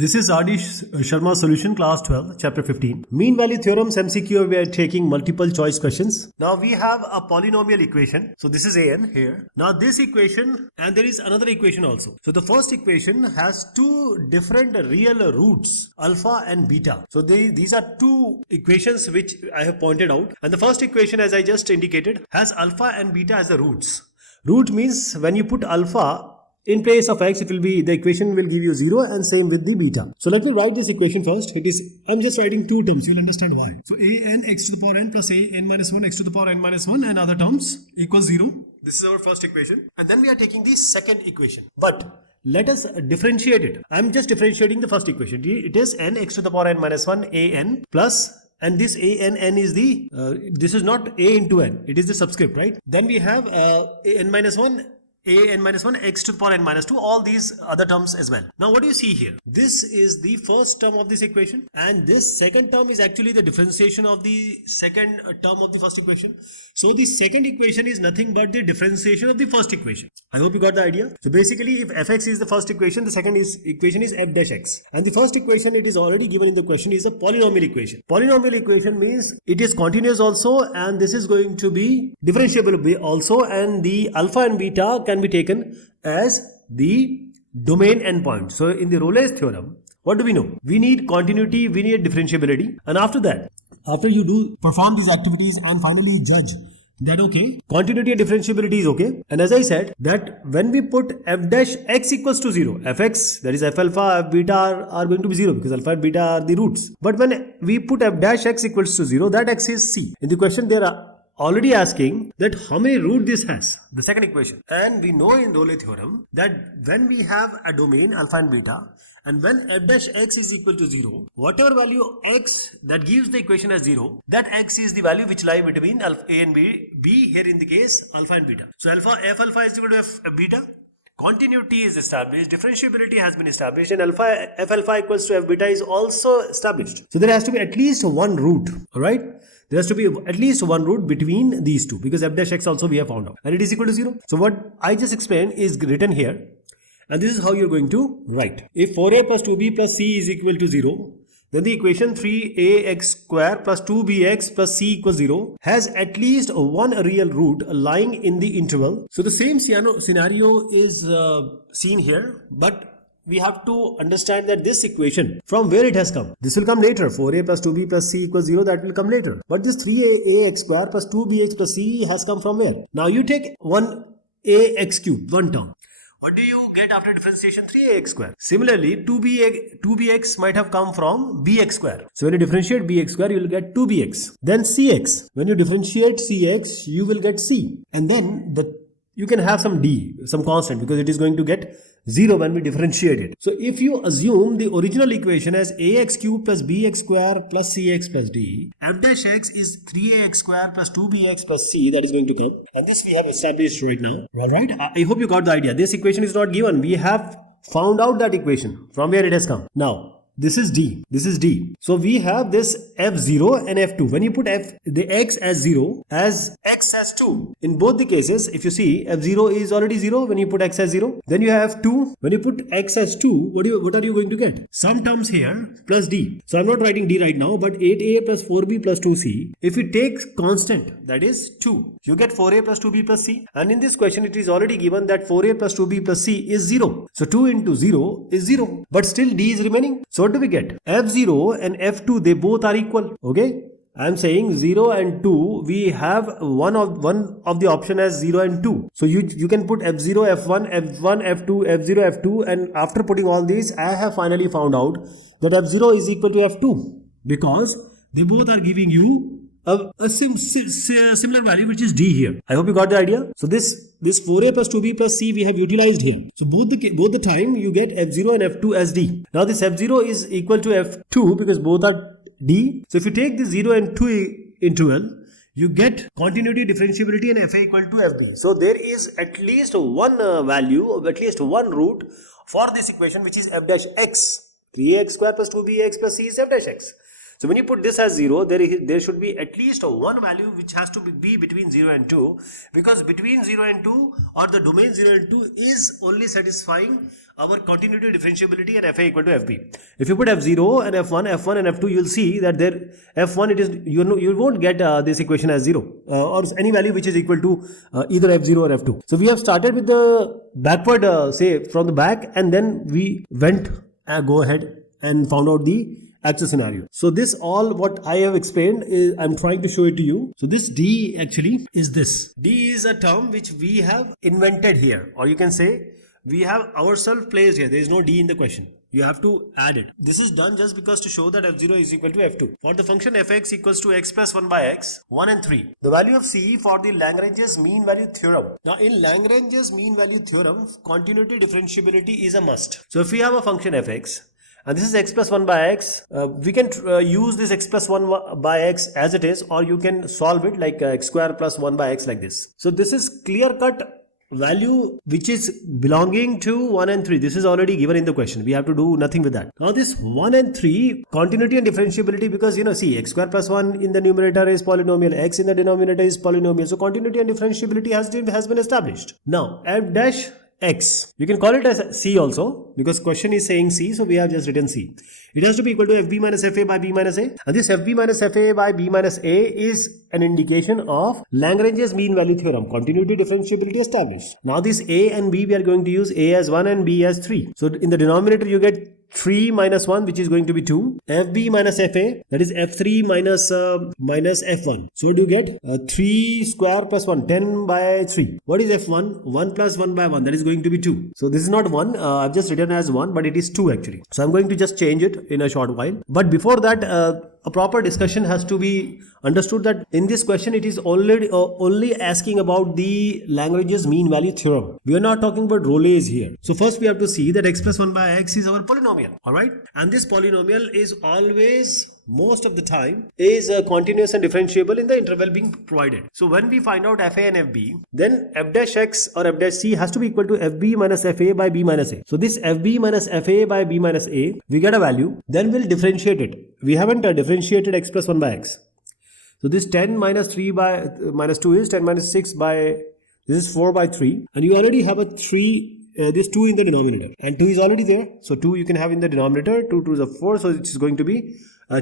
This is RD Sharma Solution Class 12 Chapter 15 Mean Value Theorems MCQ. We are taking multiple choice questions. Now we have a polynomial equation. So this is an here. Now this equation, and there is another equation also. So the first equation has two different real roots, alpha and beta. So these are two equations which I have pointed out, and the first equation, as I just indicated, has alpha and beta as the roots. Root means when you put alpha in place of x, it will be, the equation will give you 0, and same with the beta. So let me write this equation first. I'm just writing two terms. You will understand why. So a n x to the power n plus a n minus 1 x to the power n minus 1 and other terms equals 0. This is our first equation. And then we are taking the second equation. But let us differentiate it. I'm just differentiating the first equation. It is n x to the power n minus 1 a n plus, and this a n is the, this is not a into n. It is the subscript, right? Then we have n minus 1 a n minus 1 x to the power n minus 2, all these other terms as well. Now what do you see here? This is the first term of this equation, and this second term is actually the differentiation of the second term of the first equation. So the second equation is nothing but the differentiation of the first equation. I hope you got the idea. So basically, if fx is the first equation, the second equation is f dash x, and the first equation, it is already given in the question, is a polynomial equation. Polynomial equation means it is continuous also, and this is going to be differentiable also, and the alpha and beta can be taken as the domain endpoint. So in the Rolle's theorem, what do we know? We need continuity, we need differentiability, and after that, after you perform these activities and finally judge that okay, continuity and differentiability is okay. And as I said, that when we put f dash x equals to 0, fx, that is f alpha, f beta are going to be 0 because alpha and beta are the roots. But when we put f dash x equals to 0, that x is c. In the question they are already asking that how many root this has, the second equation. And we know in Rolle's theorem that when we have a domain alpha and beta, and when f dash x is equal to 0, whatever value x that gives the equation as 0, that x is the value which lie between alpha a and b, here in the case alpha and beta. So f alpha is equal to f beta. Continuity is established, differentiability has been established, and f alpha equals to f beta is also established. So there has to be at least one root, alright? There has to be at least one root between these two, because f dash x also we have found out, and it is equal to 0. So what I just explained is written here, and this is how you're going to write. If 4a plus 2b plus c is equal to 0, then the equation 3ax square plus 2bx plus c equals 0 has at least one real root lying in the interval. So the same scenario is seen here, but we have to understand that this equation, from where it has come. This will come later. 4a plus 2b plus c equals 0, that will come later. But this 3ax square plus 2bx plus c has come from where? Now you take 1ax cube, one term. What do you get after differentiation? 3ax square. Similarly, 2bx might have come from bx square. So when you differentiate bx square, you will get 2bx. Then cx. When you differentiate cx, you will get c. And then you can have some d, some constant, because it is going to get 0 when we differentiate it. So if you assume the original equation as ax cube plus bx square plus cx plus d, f dash x is 3ax square plus 2bx plus c, that is going to come. And this we have established right now. Alright, I hope you got the idea. This equation is not given. We have found out that equation from where it has come. Now, this is D. This is D. So we have this F0 and F2. When you put the X as 0, as X as 2, in both the cases, if you see, F0 is already 0 when you put X as 0. Then you have 2. When you put X as 2, what are you going to get? Some terms here plus D. So I'm not writing D right now, but 8A plus 4B plus 2C. If you take constant, that is 2, you get 4A plus 2B plus C. And in this question, it is already given that 4A plus 2B plus C is 0. So 2 into 0 is 0. But still D is remaining. So what do we get? F0 and F2, they both are equal. Okay? I am saying 0 and 2, we have one of the option as 0 and 2. So you can put F0, F1, F1, F2, F0, F2, and after putting all these, I have finally found out that F0 is equal to F2, because they both are giving you a similar value, which is D here. I hope you got the idea. So this 4a plus 2b plus c we have utilized here. So both the time you get F0 and F2 as D. Now this F0 is equal to F2 because both are D. So if you take the 0 and 2 interval, you get continuity, differentiability, and Fa equal to Fb. So there is at least one value, at least one root for this equation, which is f dash x. 3ax square plus 2bx plus c is f dash x. So when you put this as 0, there should be at least one value which has to be between 0 and 2, because between 0 and 2 or the domain 0 and 2 is only satisfying our continuity differentiability and fa equal to fb. If you put f0 and f1 and f2, you'll see that there f1 it is you won't get this equation as 0 or any value which is equal to either f0 or f2. So we have started with the backward say from the back, and then we went go ahead and found out the actual scenario. So this all what I have explained is I'm trying to show it to you. So this D actually is this. D is a term which we have invented here, or you can say we have ourselves placed here. There is no D in the question. You have to add it. This is done just because to show that f0 is equal to f2. For the function fx equals to x plus 1 by x, 1 and 3. The value of C for the Lagrange's mean value theorem. Now in Lagrange's mean value theorem, continuity differentiability is a must. So if we have a function fx, and this is x plus 1 by x, we can use this x plus 1 by x as it is, or you can solve it like x square plus 1 by x like this. So this is clear cut value which is belonging to 1 and 3. This is already given in the question. We have to do nothing with that. Now this 1 and 3 continuity and differentiability, because see, x square plus 1 in the numerator is polynomial, x in the denominator is polynomial. So continuity and differentiability has been established. Now f dash x, you can call it as C also, because question is saying C, so we have just written C. It has to be equal to fb minus fa by b minus a, and this fb minus fa by b minus a is an indication of Lagrange's mean value theorem, continuity differentiability established. Now this a and b, we are going to use a as 1 and b as 3. So in the denominator you get 3 minus 1, which is going to be 2. fb minus fa, that is f3 minus f1. So what do you get? 3 square plus 1, 10 by 3. What is f1? 1 plus 1 by 1, that is going to be 2. So this is not 1, I've just written as 1, but it is 2 actually. So I'm going to just change it in a short while. But before that, a proper discussion has to be understood that in this question it is only asking about the Lagrange's mean value theorem. We are not talking about Rolle's here. So first we have to see that x plus 1 by x is our polynomial, alright? And this polynomial is always, most of the time, is continuous and differentiable in the interval being provided. So when we find out fa and fb, then f dash x or f dash c has to be equal to fb minus fa by b minus a. So this fb minus fa by b minus a, we get a value, then we'll differentiate it. We haven't differentiated x plus 1 by x. So this 10 minus 3 by minus 2 is 10 minus 6 by, this is 4 by 3, and you already have a 3, this 2 in the denominator, and 2 is already there. So 2 you can have in the denominator, 2 2s are 4, so it is going to be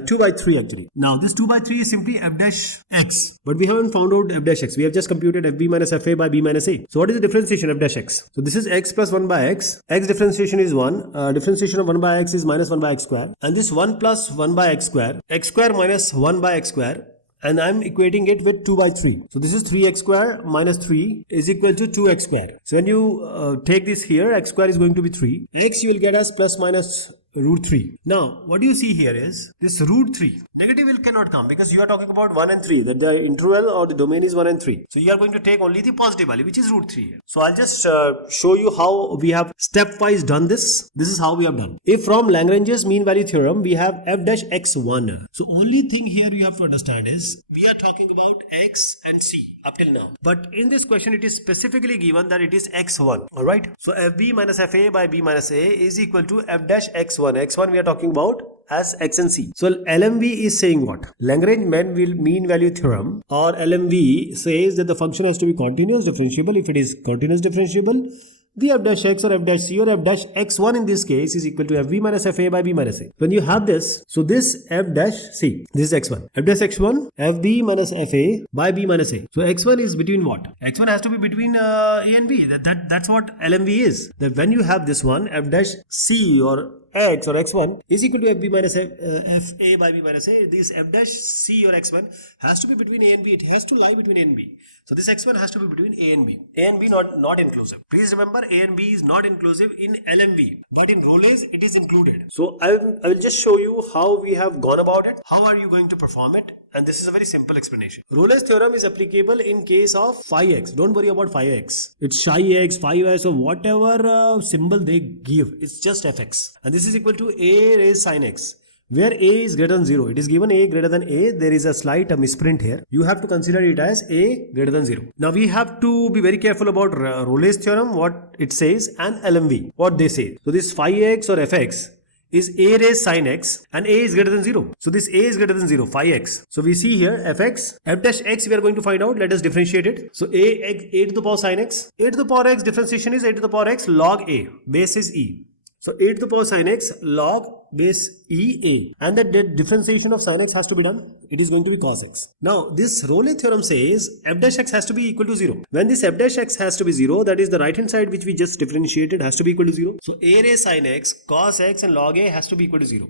2 by 3 actually. Now this 2 by 3 is simply f dash x, but we haven't found out f dash x. We have just computed fb minus fa by b minus a. So what is the differentiation of f dash x? So this is x plus 1 by x. X differentiation is 1. Differentiation of 1 by x is minus 1 by x square. And this 1 plus 1 by x square minus 1 by x square. And I'm equating it with 2 by 3. So this is 3x square minus 3 is equal to 2x square. So when you take this here, x square is going to be 3. X you will get as plus minus root 3. Now what you see here is this root 3. Negative will cannot come because you are talking about 1 and 3, that the interval or the domain is 1 and 3. So you are going to take only the positive value, which is root 3 here. So I'll just show you how we have stepwise done this. This is how we have done. If from Lagrange's mean value theorem we have f dash x1. So only thing here you have to understand is we are talking about x and c up till now. But in this question it is specifically given that it is x1. Alright. So fb minus fa by b minus a is equal to f dash x1. X1 we are talking about as x and c. So LMV is saying what? Lagrange mean value theorem, or LMV, says that the function has to be continuous differentiable. If it is continuous differentiable, the f dash x or f dash c or f dash x1 in this case is equal to fb minus fa by b minus a. When you have this, so this f dash c, this is x1. F dash x1, fb minus fa by b minus a. So x1 is between what? x1 has to be between a and b. That's what LMV is. That when you have this one, f dash c or x or x1 is equal to fb minus fa by b minus a. This f dash c or x1 has to be between a and b. It has to lie between a and b. So this x1 has to be between a and b. A and b not inclusive. Please remember, a and b is not inclusive in LMV, but in Rolle's it is included. So I will just show you how we have gone about it. How are you going to perform it? And this is a very simple explanation. Rolle's theorem is applicable in case of phi x. Don't worry about phi x. It's psi x, phi y, so whatever symbol they give, it's just fx. And this is equal to a raised sin x, where a is greater than 0. It is given a greater than a. There is a slight misprint here. You have to consider it as a greater than 0. Now we have to be very careful about Rolle's theorem, what it says, and LMV, what they say. So this phi x or fx is a raised sine x and a is greater than 0. So this a is greater than 0, phi x. So we see here fx, f dash x we are going to find out. Let us differentiate it. So a to the power sine x. A to the power x differentiation is a to the power x log a. Base is e. So a to the power sine x log base e a. And the differentiation of sine x has to be done. It is going to be cos x. Now this Rolle's theorem says f dash x has to be equal to 0. When this f dash x has to be 0, that is the right hand side which we just differentiated has to be equal to 0. So a raised sine x, cos x and log a has to be equal to 0.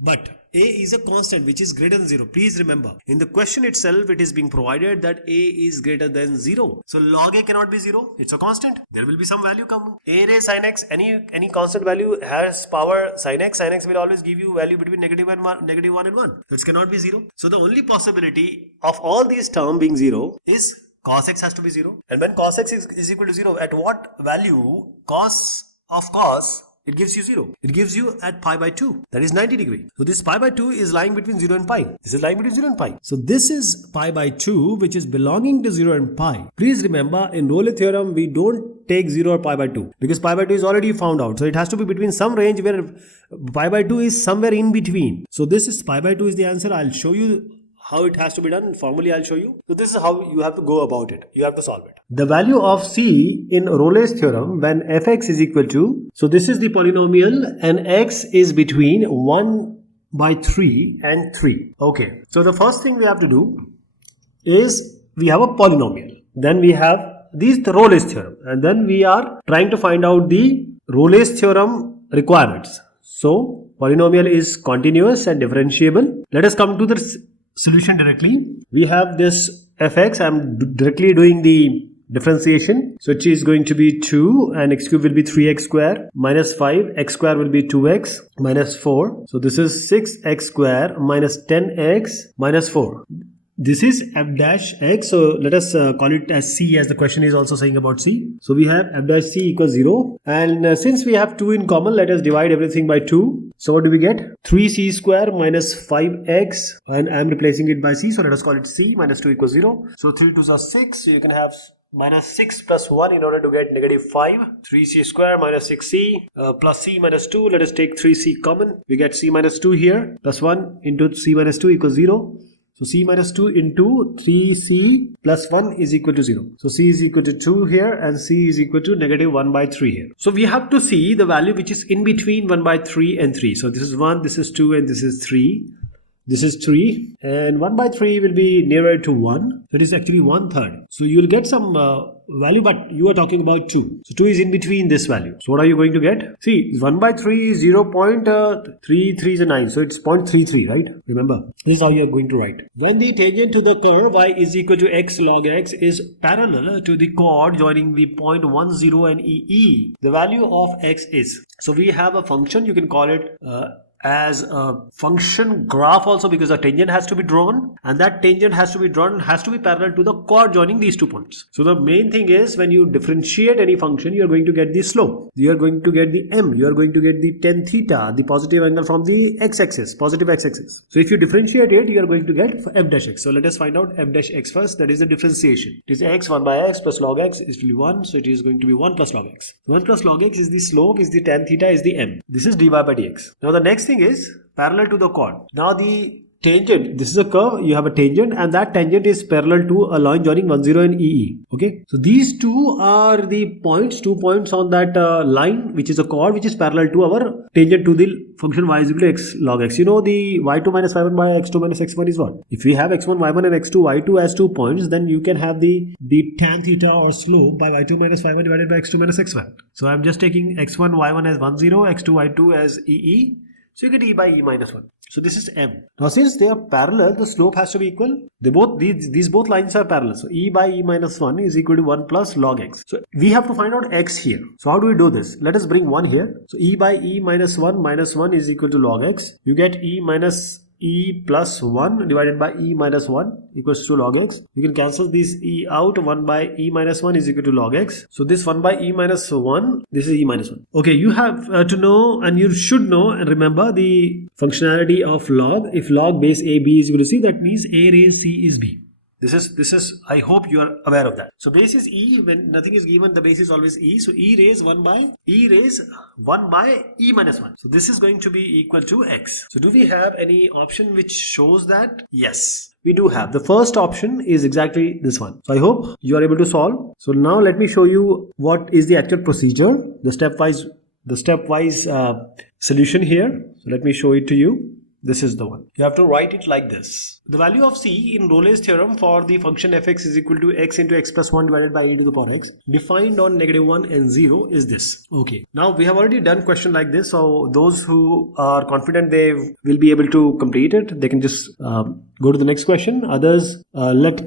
But a is a constant which is greater than 0. Please remember, in the question itself it is being provided that a is greater than 0. So log a cannot be 0. It's a constant. There will be some value coming. A raised sine x, any constant value has power sine x. Sine x will always give you value between -1 and 1. That cannot be 0. So the only possibility of all these terms being 0 is cos x has to be 0. And when cos x is equal to 0, at what value cos of cos it gives you 0. It gives you at pi by 2. That is 90 degree. So this pi by 2 is lying between 0 and pi. This is lying between 0 and pi. So this is pi by 2 which is belonging to 0 and pi. Please remember, in Rolle's theorem we don't take 0 or pi by 2 because pi by 2 is already found out. So it has to be between some range where pi by 2 is somewhere in between. So this is pi by 2 is the answer. I'll show you how it has to be done. Formally I'll show you. So this is how you have to go about it. You have to solve it. The value of c in Rolle's theorem when fx is equal to, so this is the polynomial and x is between 1 by 3 and 3. Okay. So the first thing we have to do is we have a polynomial. Then we have the Rolle's theorem. And then we are trying to find out the Rolle's theorem requirements. So polynomial is continuous and differentiable. Let us come to the solution directly. We have this fx. I'm directly doing the differentiation. So it is going to be 2 and x cube will be 3x square minus 5. X square will be 2x minus 4. So this is 6x square minus 10x minus 4. This is f dash x. So let us call it as c, as the question is also saying about c. So we have f dash c equals 0. And since we have 2 in common, let us divide everything by 2. So what do we get? 3c square minus 5x. And I am replacing it by c. So let us call it c. Minus 2 equals 0. So 3 2s are 6. So you can have minus 6 plus 1 in order to get negative 5. 3c square minus 6c plus c minus 2. Let us take 3c common. We get c minus 2 here. Plus 1 into c minus 2 equals 0. So c minus 2 into 3c plus 1 is equal to 0. So c is equal to 2 here and c is equal to negative 1 by 3 here. So we have to see the value which is in between 1 by 3 and 3. So this is 1, this is 2 and this is 3. This is 3 and 1 by 3 will be nearer to 1. So it is actually 1/3. So you will get some value, but you are talking about 2. So 2 is in between this value. So what are you going to get? See, 1 by 3 is 0.33 is a 9. So it's 0.33, right? Remember, this is how you are going to write. When the tangent to the curve y is equal to x log x is parallel to the chord joining the point 1, 0 and EE, the value of x is. So we have a function, you can call it as a function graph also, because a tangent has to be drawn and that tangent has to be parallel to the chord joining these 2 points. So the main thing is when you differentiate any function, you are going to get the slope, you are going to get the m, you are going to get the tan theta, the positive angle from the x-axis, positive x-axis. So if you differentiate it, you are going to get f dash x. So let us find out f dash x first. That is the differentiation. It is x 1 by x plus log x is to be 1. So it is going to be 1 plus log x. 1 plus log x is the slope, is the tan theta, is the m. This is dy by dx. Now the next thing is parallel to the chord. Now the tangent, this is a curve, you have a tangent and that tangent is parallel to a line joining 1, 0 and EE. Okay, so these 2 are the points, 2 points on that line which is a chord which is parallel to our tangent to the function y is equal to x log x. You know the y2 minus y1 by x2 minus x1 is what? If we have x1 y1 and x2 y2 as 2 points, then you can have the tan theta or slope by y2 minus y1 divided by x2 minus x1. So I am just taking x1 y1 as 1, 0, x2 y2 as EE. So you get e by e minus 1. So this is m. Now since they are parallel, the slope has to be equal. These both lines are parallel. So e by e minus 1 is equal to 1 plus log x. So we have to find out x here. So how do we do this? Let us bring 1 here. So e by e minus 1 is equal to log x. You get e minus e plus 1 divided by e minus 1 equals to log x. You can cancel this e out. 1 by e minus 1 is equal to log x. So this 1 by e minus 1, this is e minus 1. Okay, you have to know and you should know and remember the functionality of log. If log base a b is equal to c, that means a raised c is b. This is I hope you are aware of that. So base is e. When nothing is given, the base is always e. So e raise 1 by e minus 1. So this is going to be equal to x. So do we have any option which shows that? Yes, we do have. The first option is exactly this one. So I hope you are able to solve. So now let me show you what is the actual procedure, the stepwise solution here. So let me show it to you. This is the one. You have to write it like this. The value of c in Rolle's theorem for the function fx is equal to x into x plus 1 divided by e to the power x defined on -1 and 0 is this. Okay. Now we have already done question like this. So those who are confident they will be able to complete it, they can just go to the next question. Others let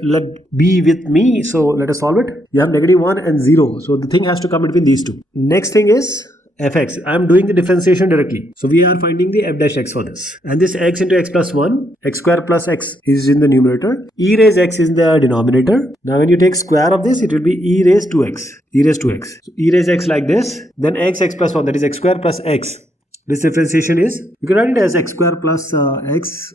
be with me. So let us solve it. You have -1 and 0. So the thing has to come between these two. Next thing is fx. I am doing the differentiation directly. So we are finding the f dash x for this. And this x into x plus 1, x square plus x is in the numerator. E raise x is in the denominator. Now when you take square of this, it will be e raise 2x. E raise 2x. So e raise x like this. Then x plus 1, that is x square plus x. This differentiation is, you can write it as x square plus x.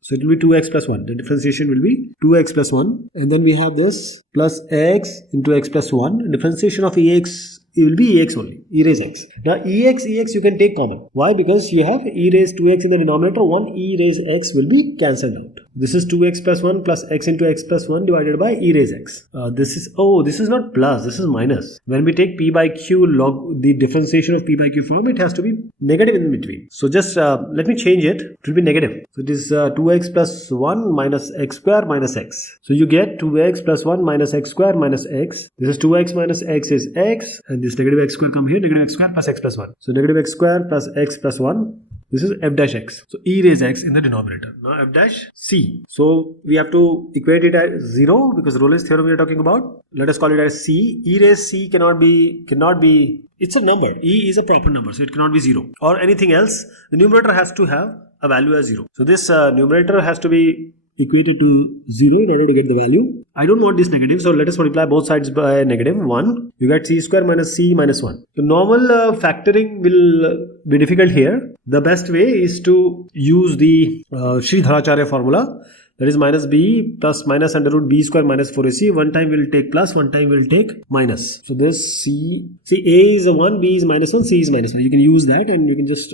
So it will be 2x plus 1. The differentiation will be 2x plus 1. And then we have this plus x into x plus 1. Differentiation of ex, it will be ex only, e raise x. Now ex you can take common. Why? Because you have e raise 2x in the denominator, 1 e raise x will be cancelled out. This is 2x plus 1 plus x into x plus 1 divided by e raise x. This is not plus, this is minus. When we take p by q log, the differentiation of p by q form, it has to be negative in between. So just let me change it. It will be negative. So it is 2x plus 1 minus x square minus x. So you get 2x plus 1 minus x square minus x. This is 2x minus x is x. And this negative x square come here, negative x square plus x plus 1. So negative x square plus x plus 1. This is f dash x. So e raise x in the denominator. Now f dash c. So we have to equate it as 0 because Rolle's theorem we are talking about. Let us call it as c. E raise c cannot be, it's a number. E is a proper number, so it cannot be 0 or anything else. The numerator has to have a value as 0. So this numerator has to be equated to 0 in order to get the value. I don't want this negative, so let us multiply both sides by negative 1. You get c square minus c minus 1. So normal factoring will be difficult here. The best way is to use the Sridharacharya formula. That is minus b plus minus under root b square minus 4ac. One time will take plus, one time will take minus. So this c, a is a 1, b is minus 1, c is minus 1. You can use that and you can just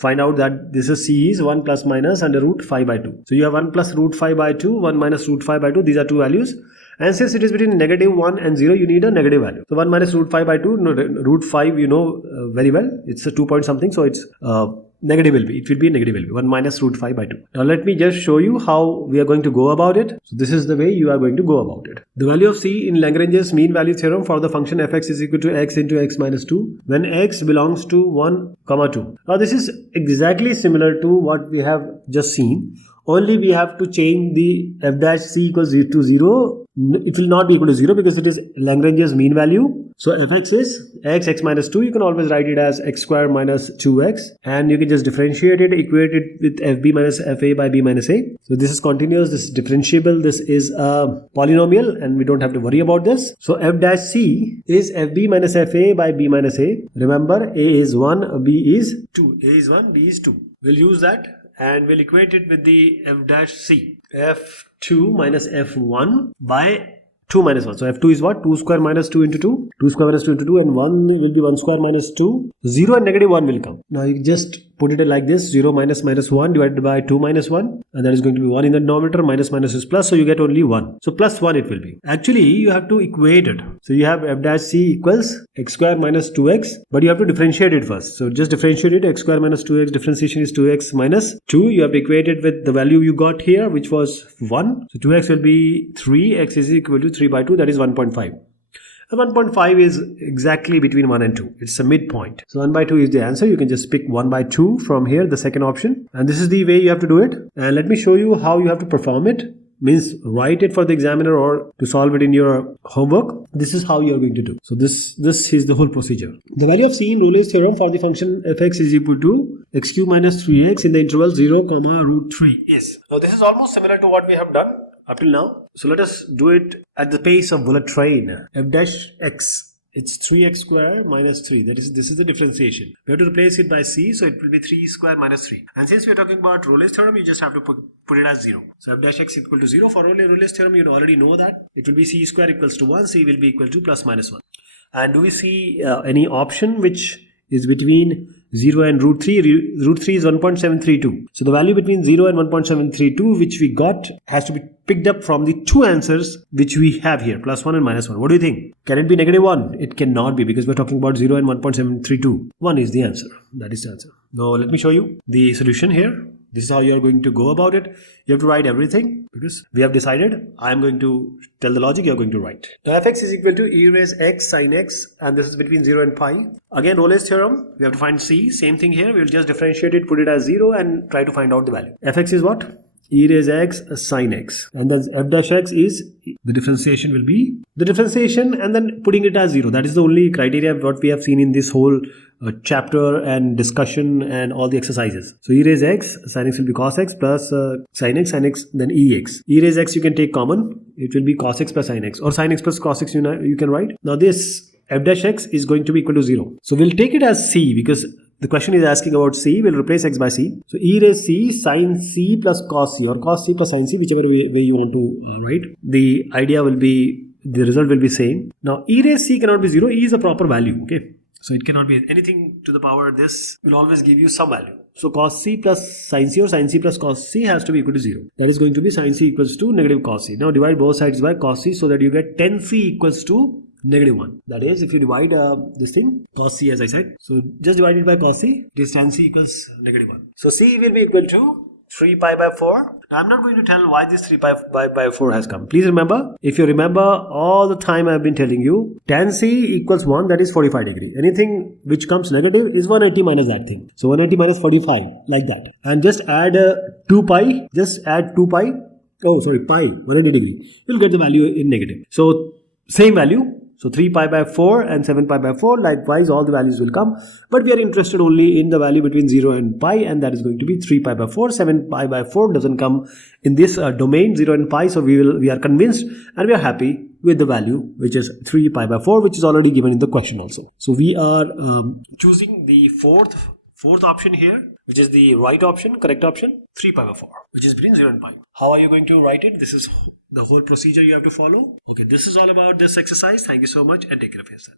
find out that this is c is 1 plus minus under root 5 by 2. So you have 1 plus root 5 by 2, 1 minus root 5 by 2. These are two values. And since it is between -1 and 0, you need a negative value. So 1 minus root 5 by 2, no, root 5 you know very well. It's a 2 point something. So it's negative will be. It will be negative will be 1 minus root 5 by 2. Now let me just show you how we are going to go about it. So this is the way you are going to go about it. The value of c in Lagrange's mean value theorem for the function fx is equal to x into x minus 2 when x belongs to 1, 2. Now this is exactly similar to what we have just seen. Only we have to change the f dash c equals to 0. It will not be equal to 0 because it is Lagrange's mean value. So fx is x minus 2. You can always write it as x square minus 2x. And you can just differentiate it, equate it with fb minus fa by b minus a. So this is continuous, this is differentiable, this is a polynomial and we don't have to worry about this. So f dash c is fb minus fa by b minus a. Remember, a is 1, b is 2. A is 1, b is 2. We'll use that. And we'll equate it with the f dash c. f2 minus f1 by 2 minus 1. So f2 is what? 2 square minus 2 into 2. 2 square minus 2 into 2 and 1 will be 1 square minus 2. 0 and negative 1 will come. Now you just put it like this. 0 minus minus 1 divided by 2 minus 1. And that is going to be 1 in the denominator. Minus minus is plus. So you get only 1. So plus 1 it will be. Actually you have to equate it. So you have f dash c equals x square minus 2x. But you have to differentiate it first. So just differentiate it. X square minus 2x. Differentiation is 2x minus 2. You have to equate it with the value you got here, which was 1. So 2x will be 3. X is equal to 3 by 2. That is 1.5. And 1.5 is exactly between 1 and 2. It's a midpoint. So 1 by 2 is the answer. You can just pick 1 by 2 from here, the second option. And this is the way you have to do it. And let me show you how you have to perform it. Means write it for the examiner or to solve it in your homework. This is how you are going to do. So this is the whole procedure. The value of c in Rolle's theorem for the function fx is equal to x cube minus 3x in the interval 0, root 3 is. Now this is almost similar to what we have done up till now. So let us do it at the pace of bullet train. F dash x It's 3x square minus 3. This is the differentiation. We have to replace it by c, so it will be 3 square minus 3. And since we are talking about Rolle's theorem, you just have to put it as 0. So f dash x equal to 0. For Rolle's theorem, you already know that. It will be c square equals to 1. C will be equal to plus minus 1. And do we see any option which is between 0 and root 3? Root 3 is 1.732. So the value between 0 and 1.732 which we got has to be picked up from the two answers which we have here, plus 1 and minus 1. What do you think? Can it be negative 1? It cannot be, because we're talking about 0 and 1.732. 1 is the answer. That is the answer. Now let me show you the solution here. This is how you're going to go about it. You have to write everything because we have decided. I'm going to tell the logic, you're going to write. Now fx is equal to e raised x sin x, and this is between 0 and pi. Again, Rolle's theorem, we have to find c. Same thing here. We'll just differentiate it, put it as 0 and try to find out the value. Fx is what? E raised x sin x. And then f dash x is, the differentiation will be the differentiation and then putting it as 0. That is the only criteria what we have seen in this whole chapter and discussion and all the exercises. So e raised x sin x will be cos x plus sin x then ex. E raised x you can take common. It will be cos x plus sin x, or sin x plus cos x you can write. Now this f dash x is going to be equal to 0. So we'll take it as c because the question is asking about c. We'll replace x by c. So e raised c sin c plus cos c, or cos c plus sin c, whichever way you want to write. The idea will be, the result will be same. Now e raised c cannot be 0. E is a proper value. Okay. So it cannot be anything to the power. This will always give you some value. So cos c plus sin c, or sin c plus cos c has to be equal to 0. That is going to be sin c equals to negative cos c. Now divide both sides by cos c so that you get tan c equals to negative 1. That is, if you divide this thing, cos c as I said. So just divide it by cos c, it is tan c equals negative 1. So c will be equal to 3 pi by 4. Now I'm not going to tell why this 3 pi by 4 has come. Please remember, if you remember all the time I've been telling you, tan c equals 1, that is 45 degree. Anything which comes negative is 180 minus that thing. So 180 minus 45, like that. And just add 2 pi, pi, 180 degree. You'll get the value in negative. So same value. So 3 pi by 4 and 7 pi by 4, likewise all the values will come. But we are interested only in the value between 0 and pi, and that is going to be 3 pi by 4. 7 pi by 4 doesn't come in this domain, 0 and pi. So we are convinced and we are happy with the value which is 3 pi by 4, which is already given in the question also. So we are choosing the fourth option here, which is the right option, correct option, 3 pi by 4, which is between 0 and pi. How are you going to write it? This is the whole procedure you have to follow. Okay, this is all about this exercise. Thank you so much and take care of yourself.